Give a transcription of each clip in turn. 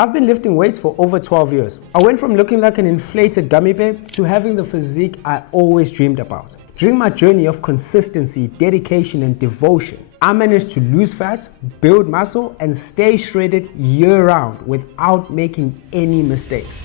I've been lifting weights for over 12 years. I went from looking like an inflated gummy bear to having the physique I always dreamed about. During my journey of consistency, dedication, and devotion, I managed to lose fat, build muscle, and stay shredded year-round without making any mistakes.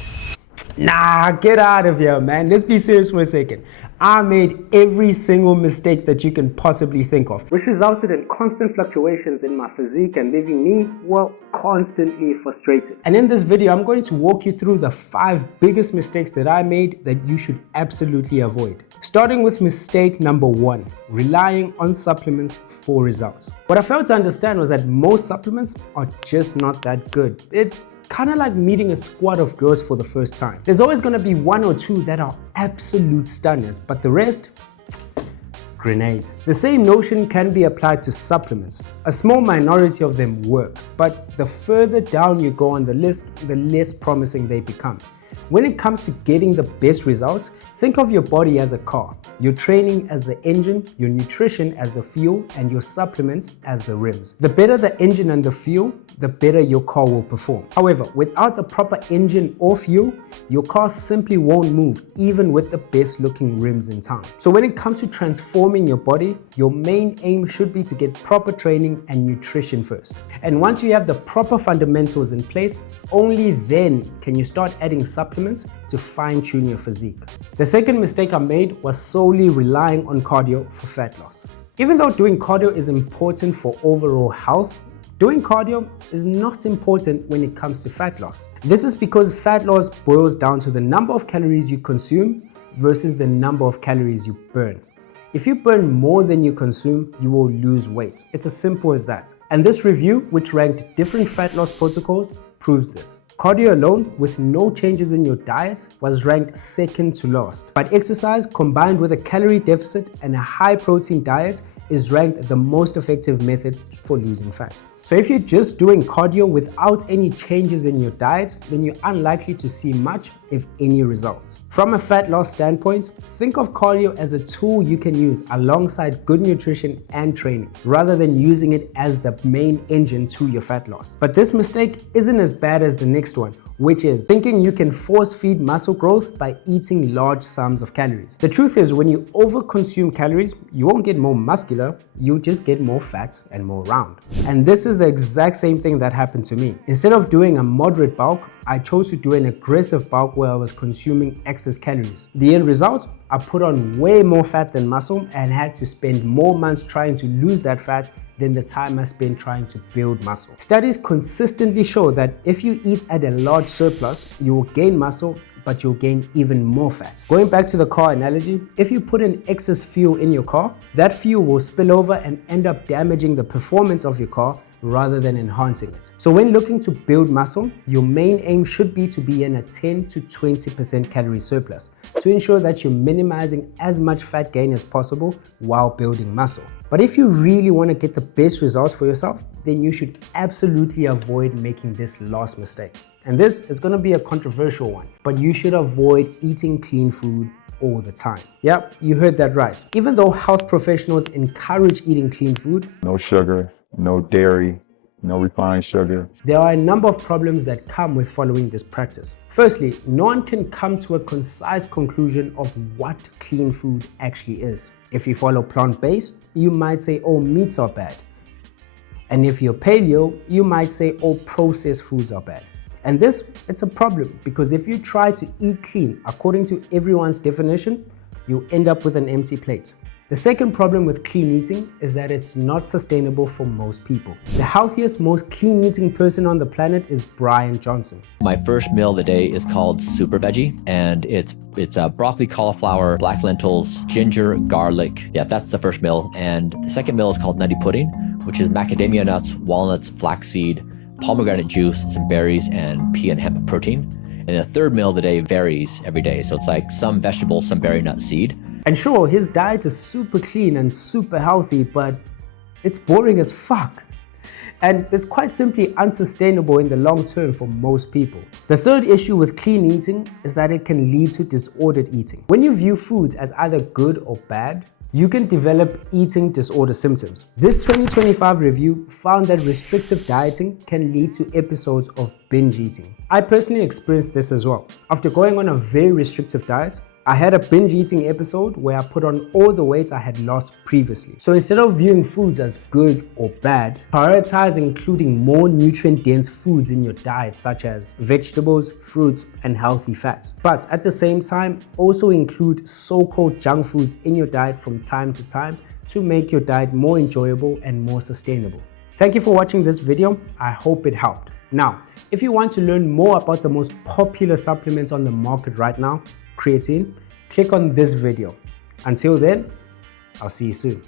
Nah, get out of here, man. Let's be serious for a second. I made every single mistake that you can possibly think of, which resulted in constant fluctuations in my physique and leaving me, well, constantly frustrated. And in this video, I'm going to walk you through the 5 biggest mistakes that I made that you should absolutely avoid. Starting with mistake number 1, relying on supplements for results. What I failed to understand was that most supplements are just not that good. It's kind of like meeting a squad of girls for the first time. There's always going to be 1 or 2 that are absolute stunners, but the rest, grenades. The same notion can be applied to supplements. A small minority of them work, but the further down you go on the list, the less promising they become. When it comes to getting the best results, think of your body as a car, your training as the engine, your nutrition as the fuel, and your supplements as the rims. The better the engine and the fuel, the better your car will perform. However, without the proper engine or fuel, your car simply won't move, even with the best looking rims in town. So when it comes to transforming your body, your main aim should be to get proper training and nutrition first. And once you have the proper fundamentals in place, only then can you start adding supplements to fine-tune your physique. The second mistake I made was solely relying on cardio for fat loss. Even though doing cardio is important for overall health, doing cardio is not important when it comes to fat loss. This is because fat loss boils down to the number of calories you consume versus the number of calories you burn. If you burn more than you consume, you will lose weight. It's as simple as that. And this review, which ranked different fat loss protocols, proves this. Cardio alone, with no changes in your diet, was ranked second to last. But exercise combined with a calorie deficit and a high protein diet is ranked the most effective method for losing fat. So if you're just doing cardio without any changes in your diet, then you're unlikely to see much, if any, results. From a fat loss standpoint, think of cardio as a tool you can use alongside good nutrition and training, rather than using it as the main engine to your fat loss. But this mistake isn't as bad as the next one, which is thinking you can force feed muscle growth by eating large sums of calories. The truth is, when you overconsume calories, you won't get more muscular, you just get more fat and more round. And this is the exact same thing that happened to me. Instead of doing a moderate bulk, I chose to do an aggressive bulk where I was consuming excess calories. The end result, I put on way more fat than muscle and had to spend more months trying to lose that fat than the time I spent trying to build muscle. Studies consistently show that if you eat at a large surplus, you will gain muscle, but you'll gain even more fat. Going back to the car analogy, if you put in excess fuel in your car, that fuel will spill over and end up damaging the performance of your car rather than enhancing it. So when looking to build muscle, your main aim should be to be in a 10 to 20% calorie surplus to ensure that you're minimizing as much fat gain as possible while building muscle. But if you really want to get the best results for yourself, then you should absolutely avoid making this last mistake. And this is going to be a controversial one, but you should avoid eating clean food all the time. Yep, you heard that right. Even though health professionals encourage eating clean food, no sugar, no dairy, no refined sugar, there are a number of problems that come with following this practice. Firstly, no one can come to a concise conclusion of what clean food actually is. If you follow plant-based, you might say, oh, meats are bad. And if you're paleo, you might say, oh, processed foods are bad. And this, it's a problem, because if you try to eat clean according to everyone's definition, you end up with an empty plate. The second problem with clean eating is that it's not sustainable for most people. The healthiest, most clean eating person on the planet is Brian Johnson. My first meal of the day is called Super Veggie, and it's broccoli, cauliflower, black lentils, ginger, garlic. Yeah, that's the first meal. And the second meal is called Nutty Pudding, which is macadamia nuts, walnuts, flaxseed, pomegranate juice, some berries, and pea and hemp protein. And the third meal of the day varies every day. So it's like some vegetable, some berry nut seed. And sure, his diet is super clean and super healthy, but it's boring as fuck. And it's quite simply unsustainable in the long term for most people. The third issue with clean eating is that it can lead to disordered eating. When you view foods as either good or bad, you can develop eating disorder symptoms. This 2025 review found that restrictive dieting can lead to episodes of binge eating. I personally experienced this as well. After going on a very restrictive diet, I had a binge eating episode where I put on all the weight I had lost previously. So instead of viewing foods as good or bad, prioritize including more nutrient-dense foods in your diet, such as vegetables, fruits, and healthy fats. But at the same time, also include so-called junk foods in your diet from time to time to make your diet more enjoyable and more sustainable. Thank you for watching this video. I hope it helped. Now, if you want to learn more about the most popular supplements on the market right now, creatine, click on this video. Until then, I'll see you soon.